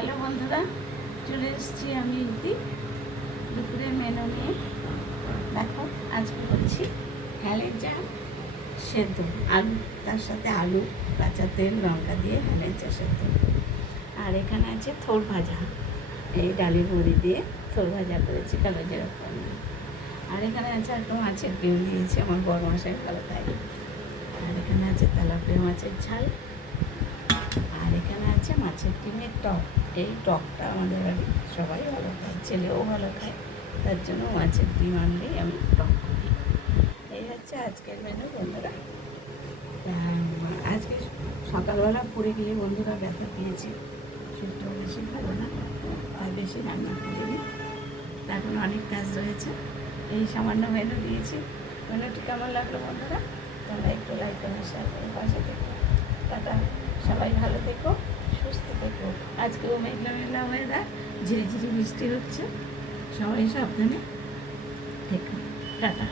Hello বন্ধুরা, চলে এসেছি আমি ইতি দুপুরের মেনু নিয়ে। দেখো, আজকে করছি হ্যালেঞ্চা সেদ্ধ, আলু, তার সাথে আলু, কাঁচা তেল, লঙ্কা দিয়ে হ্যালেঞ্চা সেদ্ধ। আর এখানে আছে থোড় ভাজা, এই ডালি বড়ি দিয়ে থোড় ভাজা করেছি কালো জিরা ফোড়ন। আর এখানে আছে একটা মাছের ডিম দিয়েছি, আমার বড় মশাই ভালো খায়। আর এখানে আছে তেলাপিয়া মাছের ঝাল। আর এখানে আছে মাছের ডিমের টক। এই টকটা আমাদের বাড়ি সবাই ভালো খায়, ছেলেও ভালো খায়, তার জন্য মাছের ডিম আনলেই আমি টক করি। এই হচ্ছে আজকের মেনু বন্ধুরা। আজকে সকালবেলা পড়ে গিয়ে বন্ধুরা ব্যথা পেয়েছি, শরীরটা বেশি ভালো না, তাই বেশি রান্না করিনি। এখন অনেক কাজ রয়েছে, এই সামান্য মেনু দিয়েছি। মেনুটি কেমন লাগলো বন্ধুরা? তোমরা একটু লাইক করে শেয়ার করে পাশে থেকো। টাটা, সবাই ভালো থেকো, সুস্থ থেকো। আজকেও মেঘলা মেঘলা ওয়েদার, ঝিরিঝিরি বৃষ্টি হচ্ছে, সবাই সাবধানে থেকো। টাটা।